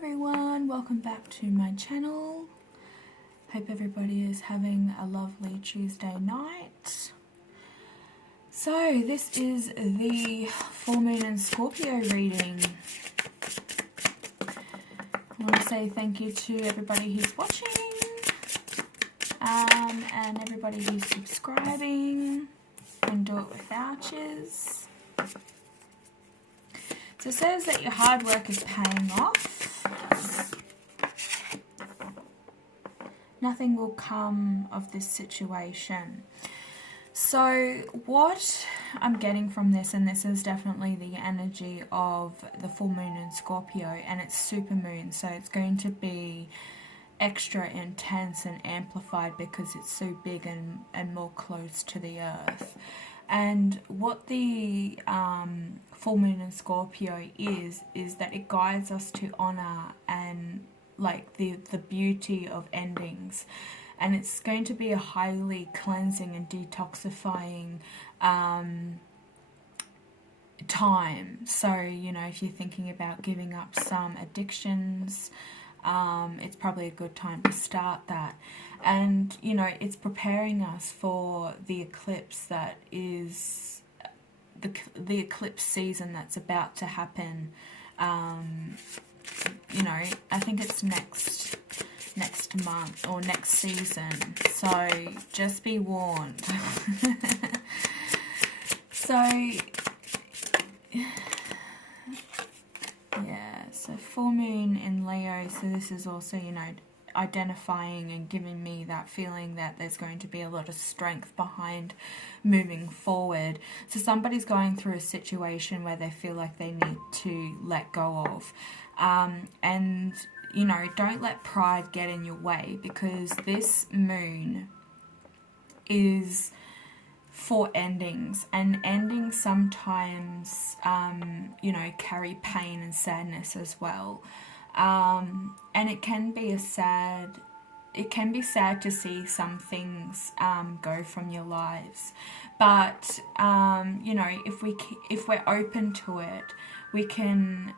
Everyone, welcome back to my channel. Hope everybody is having a lovely Tuesday night. So this is the full moon and Scorpio reading. I want to say thank you to everybody who's watching and everybody who's subscribing. And do it with vouchers. So it says that your hard work is paying off. Nothing will come of this situation. So what I'm getting from this, and this is definitely the energy of the full moon in Scorpio, and it's super moon, so it's going to be extra intense and amplified because it's so big and more close to the earth. And what the full moon in Scorpio is that it guides us to honor and like the beauty of endings, and it's going to be a highly cleansing and detoxifying time. So, you know, if you're thinking about giving up some addictions, it's probably a good time to start that. And, you know, it's preparing us for the eclipse that is the eclipse season that's about to happen. You know, I think it's next month or next season, so just be warned. So yeah, so full moon in Leo, so this is also, you know, identifying and giving me that feeling that there's going to be a lot of strength behind moving forward. So somebody's going through a situation where they feel like they need to let go of. And, you know, don't let pride get in your way, because this moon is for endings, and endings sometimes, you know, carry pain and sadness as well. And it can be sad to see some things go from your lives, but you know, if we're open to it, we can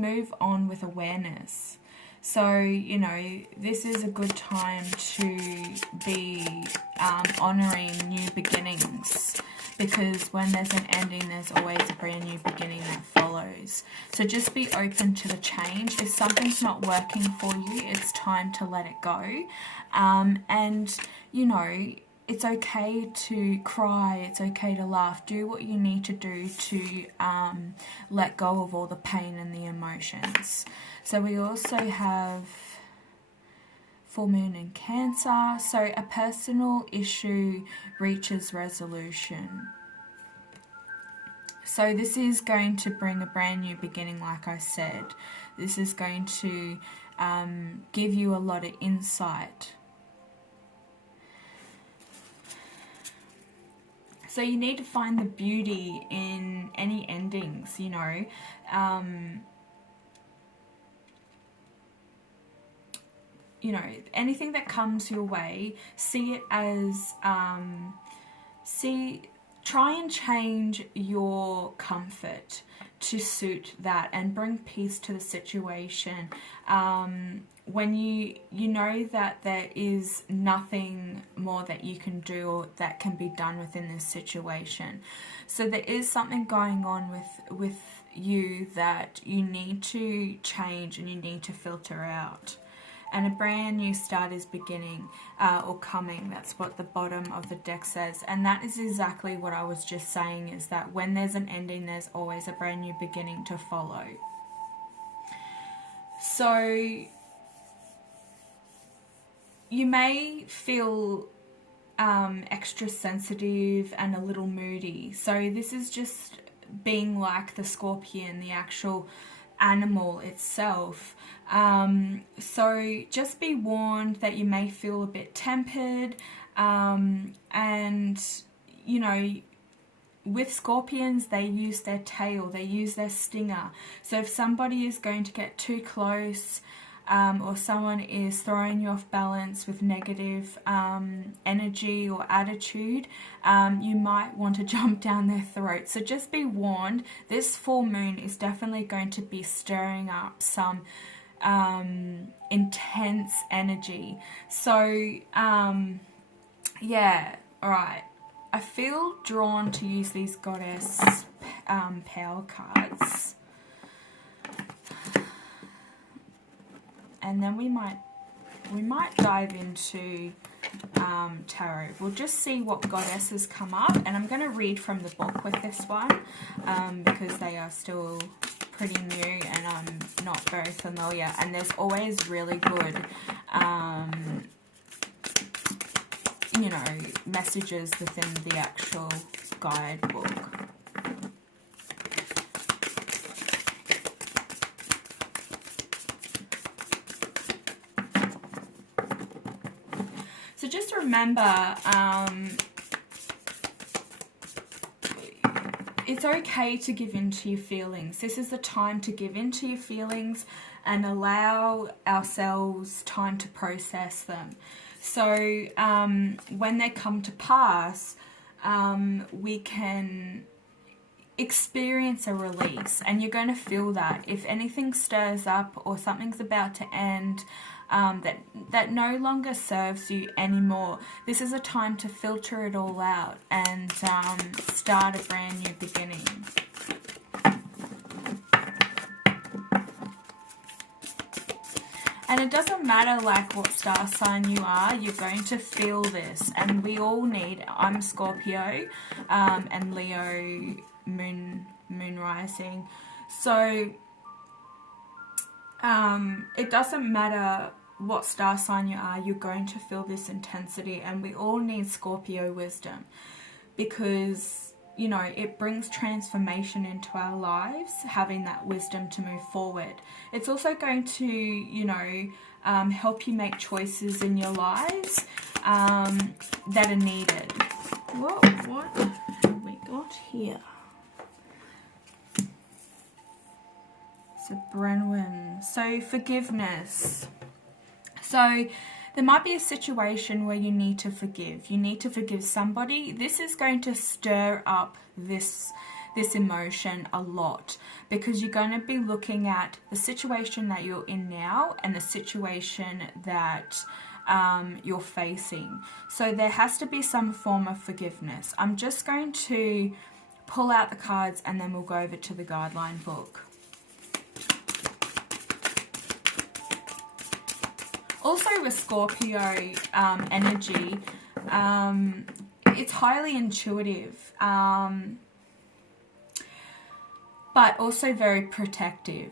move on with awareness. So, you know, this is a good time to be honouring new beginnings, because when there's an ending, there's always a brand new beginning that follows. So just be open to the change. If something's not working for you, it's time to let it go. And, you know, it's okay to cry, it's okay to laugh. Do what you need to do to let go of all the pain and the emotions. So we also have full moon in Cancer. So a personal issue reaches resolution. So this is going to bring a brand new beginning, like I said. This is going to give you a lot of insight. So you need to find the beauty in any endings, you know. You know, anything that comes your way, see it as, try and change your comfort to suit that and bring peace to the situation. When you know that there is nothing more that you can do or that can be done within this situation. So there is something going on with you that you need to change and you need to filter out. And a brand new start is beginning or coming. That's what the bottom of the deck says. And that is exactly what I was just saying, is that when there's an ending, there's always a brand new beginning to follow. So you may feel extra sensitive and a little moody. So this is just being like the scorpion, the actual animal itself. So just be warned that you may feel a bit tempered, and you know, with scorpions, they use their tail, they use their stinger. So if somebody is going to get too close, or someone is throwing you off balance with negative energy or attitude, you might want to jump down their throat. So just be warned, this full moon is definitely going to be stirring up some intense energy. So yeah, alright. I feel drawn to use these goddess power cards. And then we might dive into tarot. We'll just see what goddesses come up, and I'm going to read from the book with this one because they are still pretty new and I'm not very familiar, and there's always really good you know, messages within the actual guidebook. So just remember, it's okay to give in to your feelings. This is the time to give in to your feelings and allow ourselves time to process them. So when they come to pass, we can experience a release, and you're going to feel that. If anything stirs up or something's about to end, that no longer serves you anymore, this is a time to filter it all out and start a brand new beginning. And it doesn't matter like what star sign you are, you're going to feel this. And we all need, I'm Scorpio and Leo moon rising. So it doesn't matter what star sign you are, you're going to feel this intensity. And we all need Scorpio wisdom because, you know, it brings transformation into our lives, having that wisdom to move forward. It's also going to, you know, help you make choices in your lives that are needed. Whoa, what have we got here? So Brenwyn, so forgiveness. So there might be a situation where you need to forgive. You need to forgive somebody. This is going to stir up this emotion a lot because you're going to be looking at the situation that you're in now and the situation that you're facing. So there has to be some form of forgiveness. I'm just going to pull out the cards and then we'll go over to the guideline book. Also with Scorpio energy, it's highly intuitive, but also very protective.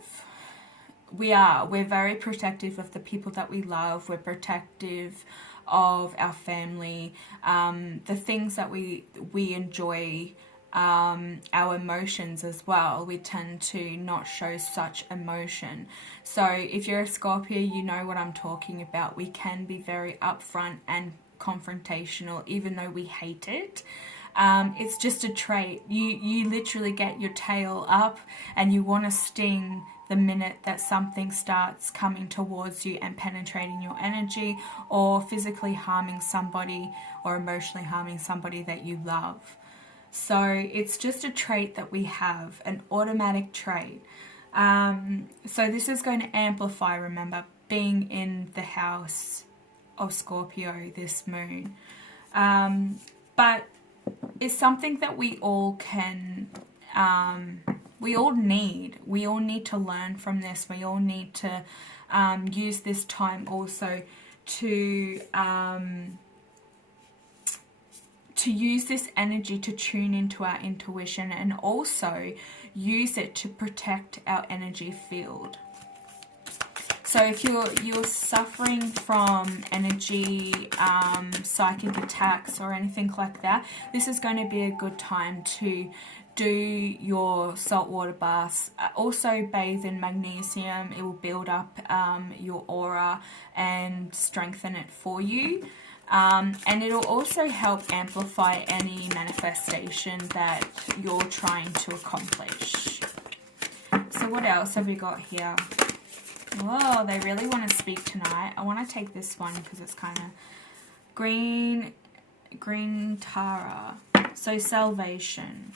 We're very protective of the people that we love. We're protective of our family, the things that we enjoy, our emotions as well. We tend to not show such emotion. So if you're a Scorpio, you know what I'm talking about. We can be very upfront and confrontational, even though we hate it. It's just a trait. You literally get your tail up and you want to sting the minute that something starts coming towards you and penetrating your energy or physically harming somebody or emotionally harming somebody that you love. So it's just a trait that we have, an automatic trait. So this is going to amplify, remember, being in the house of Scorpio this moon. But it's something that we all can, we all need. We all need to learn from this. We all need to use this time also to use this energy to tune into our intuition and also use it to protect our energy field. So if you're suffering from energy, psychic attacks or anything like that, this is going to be a good time to do your saltwater baths. Also bathe in magnesium. It will build up your aura and strengthen it for you. And it'll also help amplify any manifestation that you're trying to accomplish. So what else have we got here? Whoa, they really want to speak tonight. I want to take this one because it's kind of green Tara. So salvation.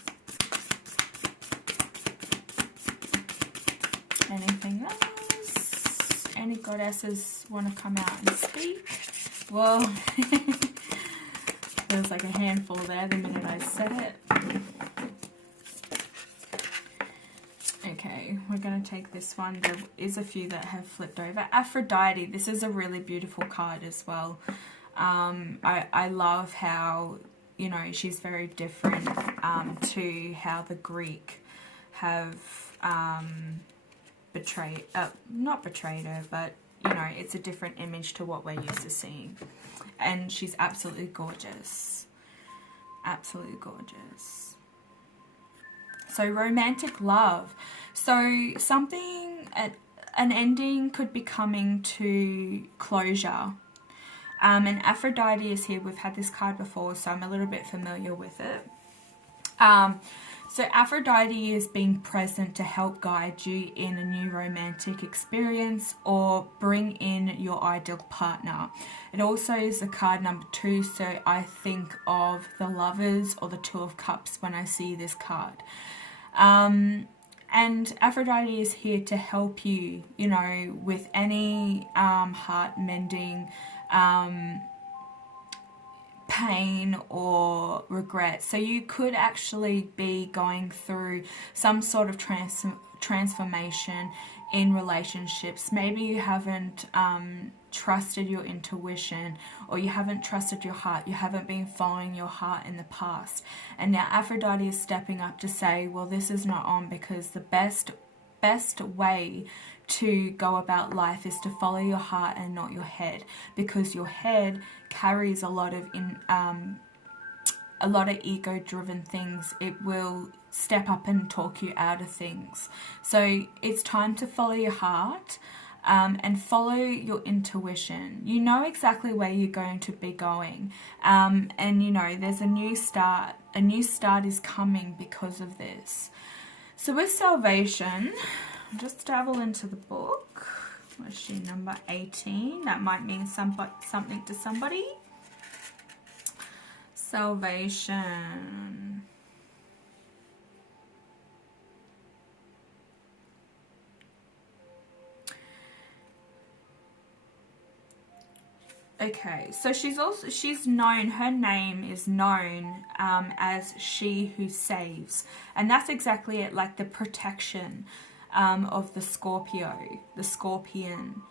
Anything else? Any goddesses want to come out and speak? Whoa. There's like a handful there the minute I said it. Okay, we're going to take this one. There is a few that have flipped over. Aphrodite, this is a really beautiful card as well. I love how, you know, she's very different to how the Greek have not betrayed her, but, you know, it's a different image to what we're used to seeing. And she's absolutely gorgeous. Absolutely gorgeous. So romantic love. So something, an ending could be coming to closure. And Aphrodite is here. We've had this card before, so I'm a little bit familiar with it. So Aphrodite is being present to help guide you in a new romantic experience or bring in your ideal partner. It also is the card number 2, so I think of the Lovers or the Two of Cups when I see this card. And Aphrodite is here to help you, you know, with any heart mending, pain or regret. So you could actually be going through some sort of transformation in relationships. Maybe you haven't trusted your intuition, or you haven't trusted your heart. You haven't been following your heart in the past. And now Aphrodite is stepping up to say, well, this is not on, because the best way to go about life is to follow your heart and not your head, because your head carries a lot of ego-driven things. It will step up and talk you out of things. So it's time to follow your heart and follow your intuition. You know exactly where you're going to be going, and you know there's a new start. A new start is coming because of this. So with salvation, I'll just dabble into the book. What's she, number 18? That might mean something to somebody. Salvation. Okay, so she's known, her name is known as She Who Saves. And that's exactly it, like the protection of the Scorpio, the Scorpion.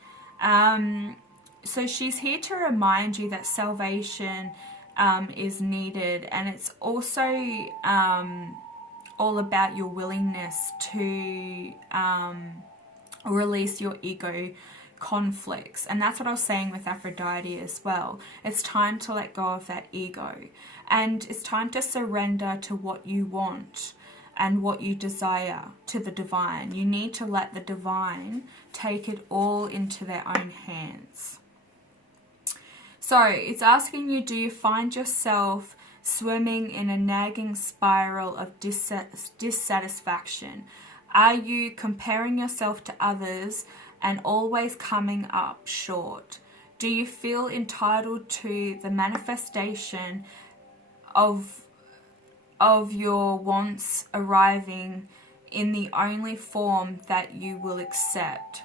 So she's here to remind you that salvation is needed, and it's also all about your willingness to release your ego conflicts. And that's what I was saying with Aphrodite as well. It's time to let go of that ego, and it's time to surrender to what you want and what you desire to the divine. You need to let the divine take it all into their own hands. So it's asking you, do you find yourself swimming in a nagging spiral of dissatisfaction? Are you comparing yourself to others and always coming up short? Do you feel entitled to the manifestation of your wants arriving in the only form that you will accept?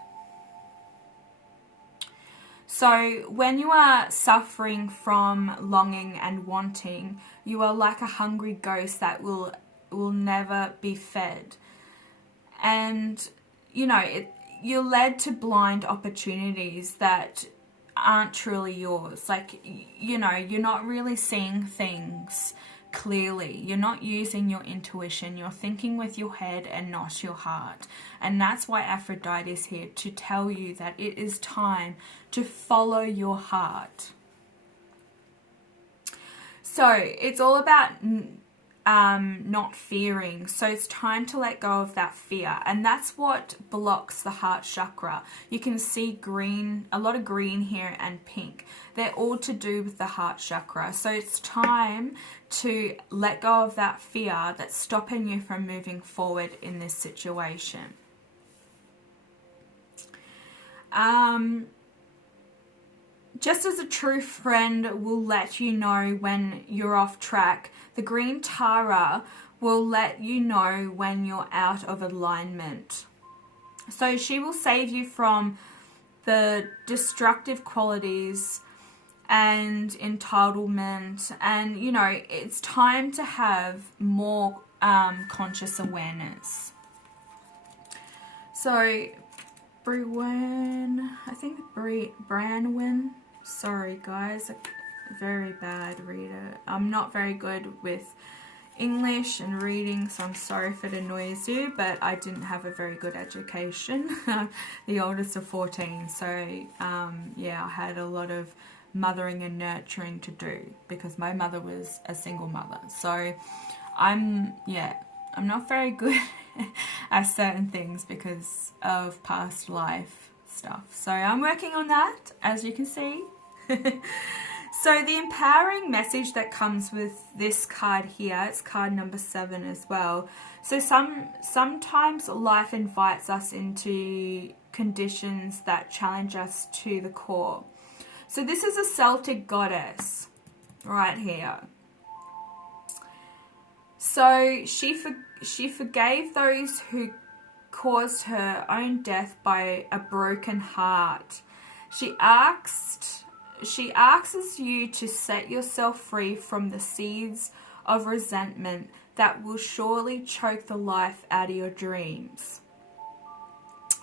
So when you are suffering from longing and wanting, you are like a hungry ghost that will never be fed. And, you know, you're led to blind opportunities that aren't truly yours. Like, you know, you're not really seeing things clearly. You're not using your intuition. You're thinking with your head and not your heart. And that's why Aphrodite is here, to tell you that it is time to follow your heart. So it's all about not fearing. So it's time to let go of that fear, and that's what blocks the heart chakra. You can see green, a lot of green here, and pink. They're all to do with the heart chakra. So it's time to let go of that fear that's stopping you from moving forward in this situation. Just as a true friend will let you know when you're off track, the green Tara will let you know when you're out of alignment. So she will save you from the destructive qualities and entitlement, and you know, it's time to have more conscious awareness. So Branwen, sorry guys, very bad reader. I'm not very good with English and reading, so I'm sorry if it annoys you, but I didn't have a very good education. The oldest of 14, so yeah, I had a lot of mothering and nurturing to do because my mother was a single mother. So I'm not very good at certain things because of past life stuff. So I'm working on that, as you can see. So the empowering message that comes with this card here, it's card number 7 as well. So sometimes life invites us into conditions that challenge us to the core. So this is a Celtic goddess right here. So she forgave those who caused her own death by a broken heart. She asks you to set yourself free from the seeds of resentment that will surely choke the life out of your dreams.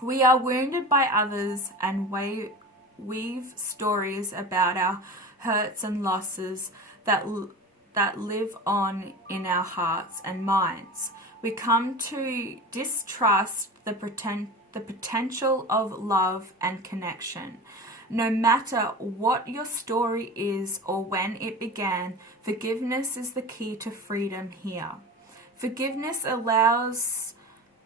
We are wounded by others and weave stories about our hurts and losses that live on in our hearts and minds. We come to distrust the potential of love and connection. No matter what your story is or when it began, forgiveness is the key to freedom here. Forgiveness allows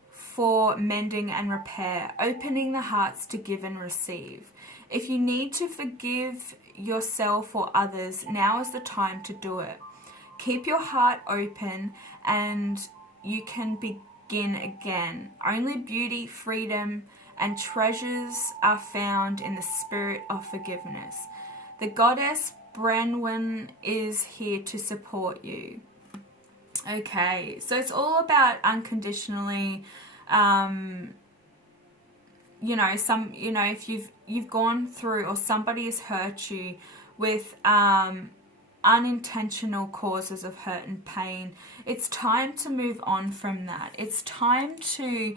for mending and repair, opening the hearts to give and receive. If you need to forgive yourself or others, now is the time to do it. Keep your heart open and you can begin again. Only beauty, freedom, and treasures are found in the spirit of forgiveness. The goddess Branwen is here to support you. Okay, so it's all about unconditionally, if you've gone through or somebody has hurt you with unintentional causes of hurt and pain, it's time to move on from that. It's time to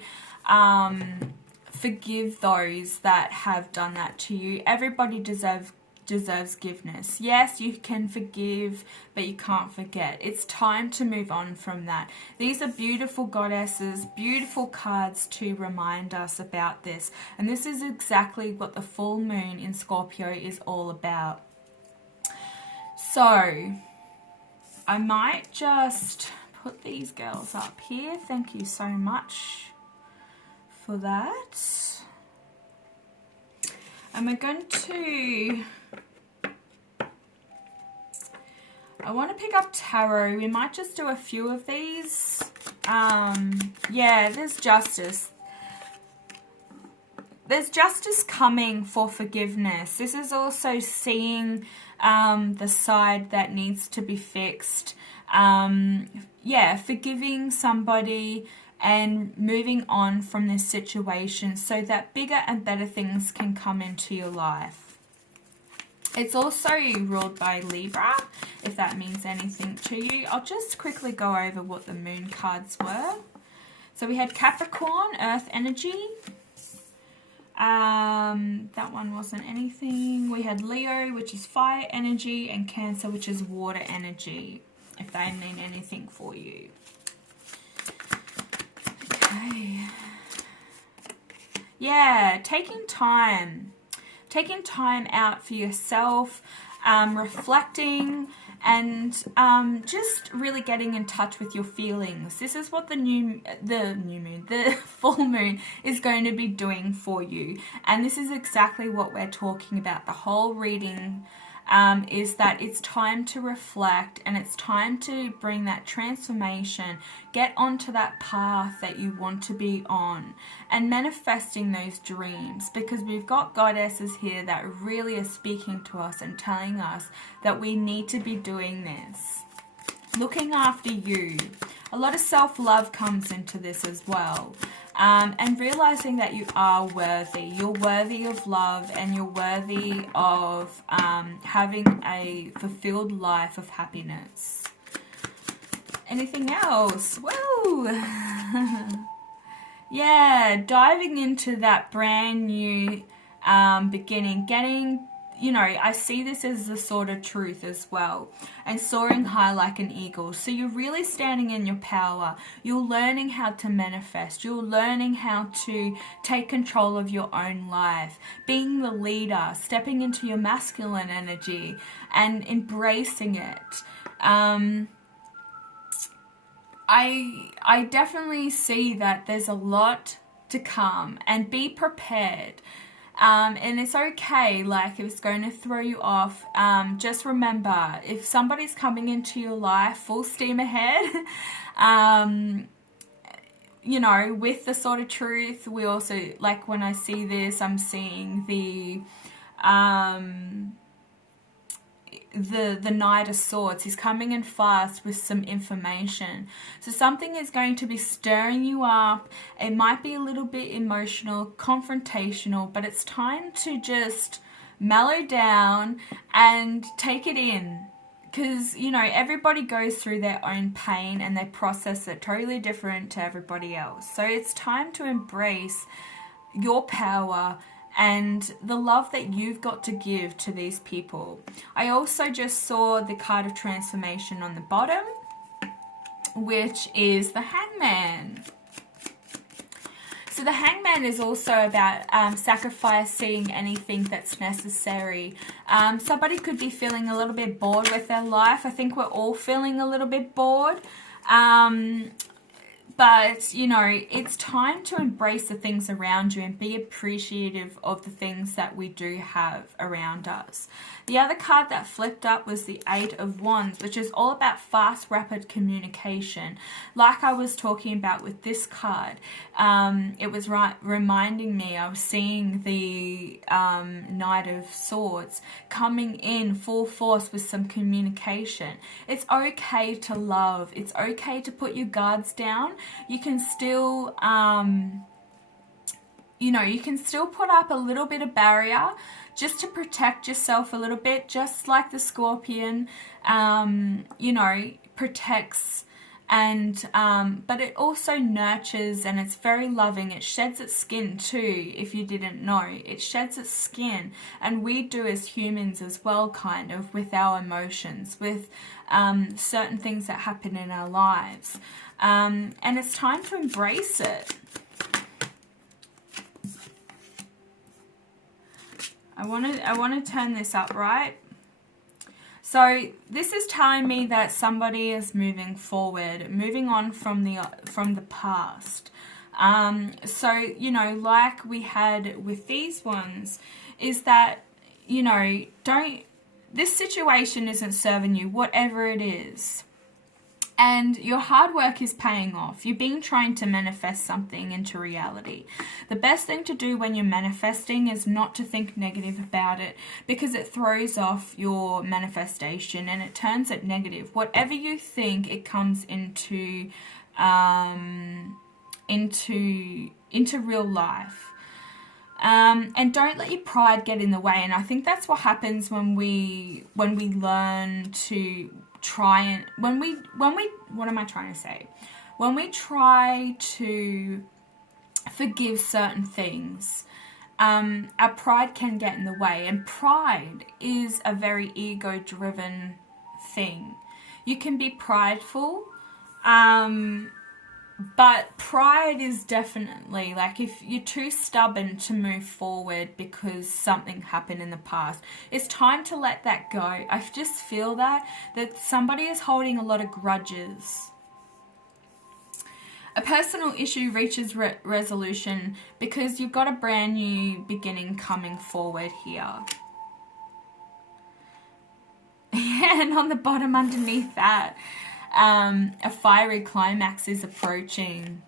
forgive those that have done that to you. Everybody deserves forgiveness. Yes, you can forgive, but you can't forget. It's time to move on from that. These are beautiful goddesses, beautiful cards to remind us about this. And this is exactly what the full moon in Scorpio is all about. So, I might just put these girls up here. Thank you so much for that. And we're going to, I want to pick up tarot. We might just do a few of these. Yeah, there's justice. There's justice coming for forgiveness. This is also seeing the side that needs to be fixed. Yeah, forgiving somebody and moving on from this situation so that bigger and better things can come into your life. It's also ruled by Libra, if that means anything to you. I'll just quickly go over what the moon cards were. So we had Capricorn, Earth energy. That one wasn't anything. We had Leo, which is fire energy, and Cancer, which is water energy, if they mean anything for you. Okay. Yeah, taking time out for yourself, reflecting, and just really getting in touch with your feelings. This is what the full moon is going to be doing for you, and this is exactly what we're talking about. The whole reading is that it's time to reflect and it's time to bring that transformation, get onto that path that you want to be on, and manifesting those dreams, because we've got goddesses here that really are speaking to us and telling us that we need to be doing this. Looking after you. A lot of self-love comes into this as well. And realizing that you are worthy. You're worthy of love, and you're worthy of having a fulfilled life of happiness. Anything else? Woo! Yeah, diving into that brand new beginning, getting, you know, I see this as the sort of truth as well, and soaring high like an eagle. So you're really standing in your power. You're learning how to manifest. You're learning how to take control of your own life, being the leader, stepping into your masculine energy and embracing it. I definitely see that there's a lot to come, and be prepared. And it's okay, like, if it's going to throw you off, just remember, if somebody's coming into your life full steam ahead, you know, with the sort of truth, we also, like, when I see this, I'm seeing the Knight of Swords. He's coming in fast with some information. So something is going to be stirring you up. It might be a little bit emotional, confrontational, but it's time to just mellow down and take it in. Because, you know, everybody goes through their own pain and they process it totally different to everybody else. So it's time to embrace your power and the love that you've got to give to these people. I also just saw the card of transformation on the bottom, which is the Hangman. So the Hangman is also about sacrificing anything that's necessary. Somebody could be feeling a little bit bored with their life. I think we're all feeling a little bit bored. But, you know, it's time to embrace the things around you and be appreciative of the things that we do have around us. The other card that flipped up was the Eight of Wands, which is all about fast, rapid communication. Like I was talking about with this card, it was reminding me, I was seeing the Knight of Swords coming in full force with some communication. It's okay to love. It's okay to put your guards down. You can still, you know, you can still put up a little bit of barrier just to protect yourself a little bit, just like the Scorpion, you know, protects, and but it also nurtures, and it's very loving. It sheds its skin too, if you didn't know. It sheds its skin, and we do as humans as well, kind of, with our emotions, with certain things that happen in our lives. And it's time to embrace it. I want to turn this up, right? So this is telling me that somebody is moving forward, moving on from the past. So, you know, like we had with these ones, is that, you know, this situation isn't serving you, whatever it is. And your hard work is paying off. You've been trying to manifest something into reality. The best thing to do when you're manifesting is not to think negative about it, because it throws off your manifestation and it turns it negative. Whatever you think, it comes into real life. And don't let your pride get in the way. And I think that's what happens when we learn to try and when we what am I trying to say? When we try to forgive certain things, our pride can get in the way, and pride is a very ego-driven thing. You can be prideful, but pride is definitely, like, if you're too stubborn to move forward because something happened in the past, it's time to let that go. I just feel that somebody is holding a lot of grudges. A personal issue reaches resolution because you've got a brand new beginning coming forward here. Yeah, and on the bottom underneath that, a fiery climax is approaching.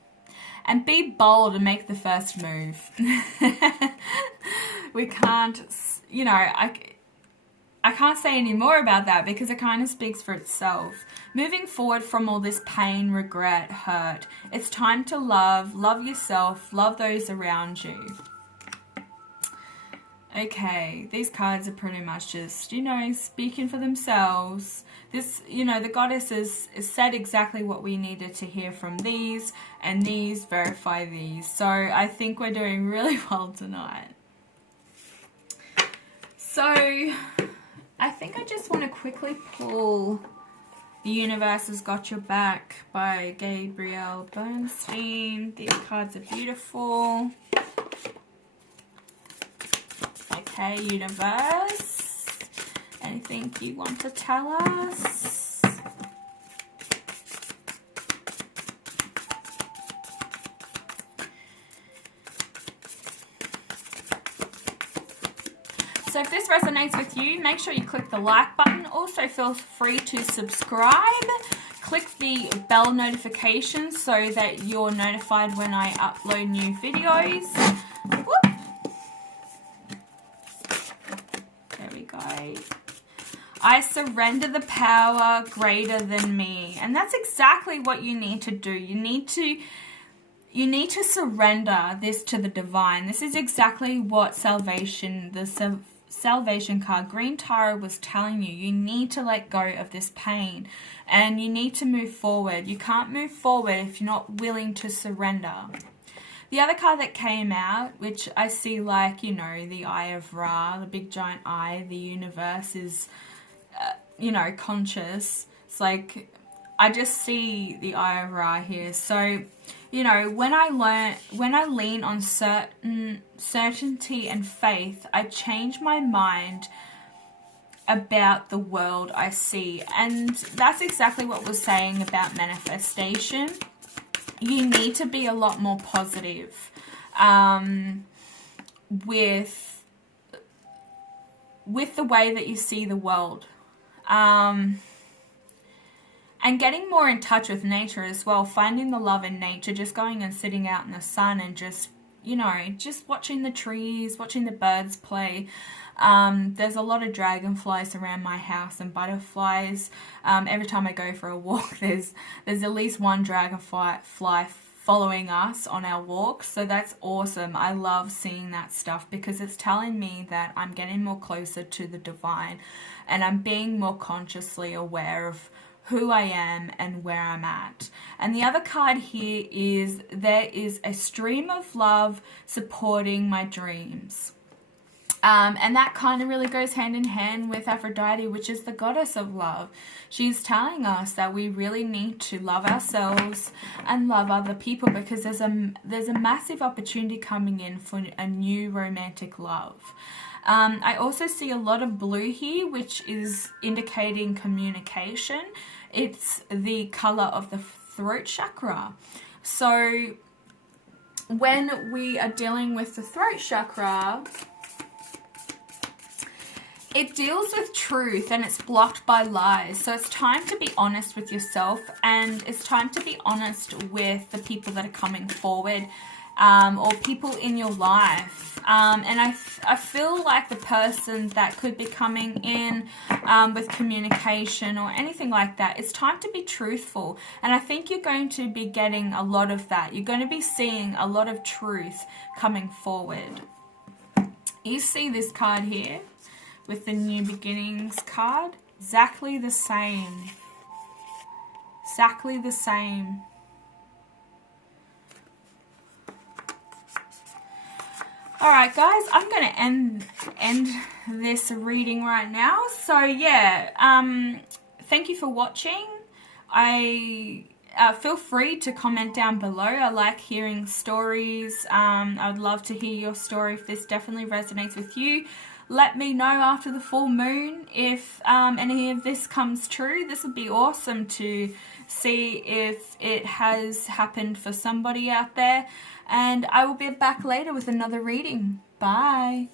And be bold and make the first move. We can't, you know, I can't say any more about that because it kind of speaks for itself. Moving forward from all this pain, regret, hurt, it's time to love yourself, love those around you. Okay, these cards are pretty much just, you know, speaking for themselves. This, you know, the goddess has said exactly what we needed to hear from these, and these verify these. So I think we're doing really well tonight. So I think I just want to quickly pull The Universe Has Got Your Back by Gabrielle Bernstein. These cards are beautiful. Okay, universe, anything you want to tell us? So if this resonates with you, make sure you click the like button. Also feel free to subscribe. Click the bell notification so that you're notified when I upload new videos. Whoop. I surrender the power greater than me. And that's exactly what you need to do. You need to surrender this to the divine. This is exactly what salvation, the salvation card, Green Tarot, was telling you. You need to let go of this pain and you need to move forward. You can't move forward if you're not willing to surrender. The other card that came out, which I see like, you know, the Eye of Ra, the big giant eye, the universe is, you know, conscious. It's like, I just see the Eye of Ra here. So, you know, when I lean on certainty and faith, I change my mind about the world I see. And that's exactly what we're saying about manifestation. You need to be a lot more positive with the way that you see the world. And getting more in touch with nature as well, finding the love in nature, just going and sitting out in the sun and just, you know, just watching the trees, watching the birds play. There's a lot of dragonflies around my house and butterflies. Every time I go for a walk, there's at least one dragonfly following us on our walk. So that's awesome. I love seeing that stuff because it's telling me that I'm getting more closer to the divine and I'm being more consciously aware of who I am and where I'm at. And the other card here is there is a stream of love supporting my dreams. And that kind of really goes hand in hand with Aphrodite, which is the goddess of love. She's telling us that we really need to love ourselves and love other people because there's a massive opportunity coming in for a new romantic love. I also see a lot of blue here, which is indicating communication. It's the color of the throat chakra. So when we are dealing with the throat chakra, it deals with truth and it's blocked by lies. So it's time to be honest with yourself and it's time to be honest with the people that are coming forward or people in your life. And I feel like the person that could be coming in with communication or anything like that, it's time to be truthful. And I think you're going to be getting a lot of that. You're going to be seeing a lot of truth coming forward. You see this card here with the New Beginnings card. Exactly the same. Exactly the same. Alright guys, I'm going to end this reading right now. So yeah, thank you for watching. Feel free to comment down below. I like hearing stories. I would love to hear your story if this definitely resonates with you. Let me know after the full moon if any of this comes true. This would be awesome to see if it has happened for somebody out there. And I will be back later with another reading. Bye.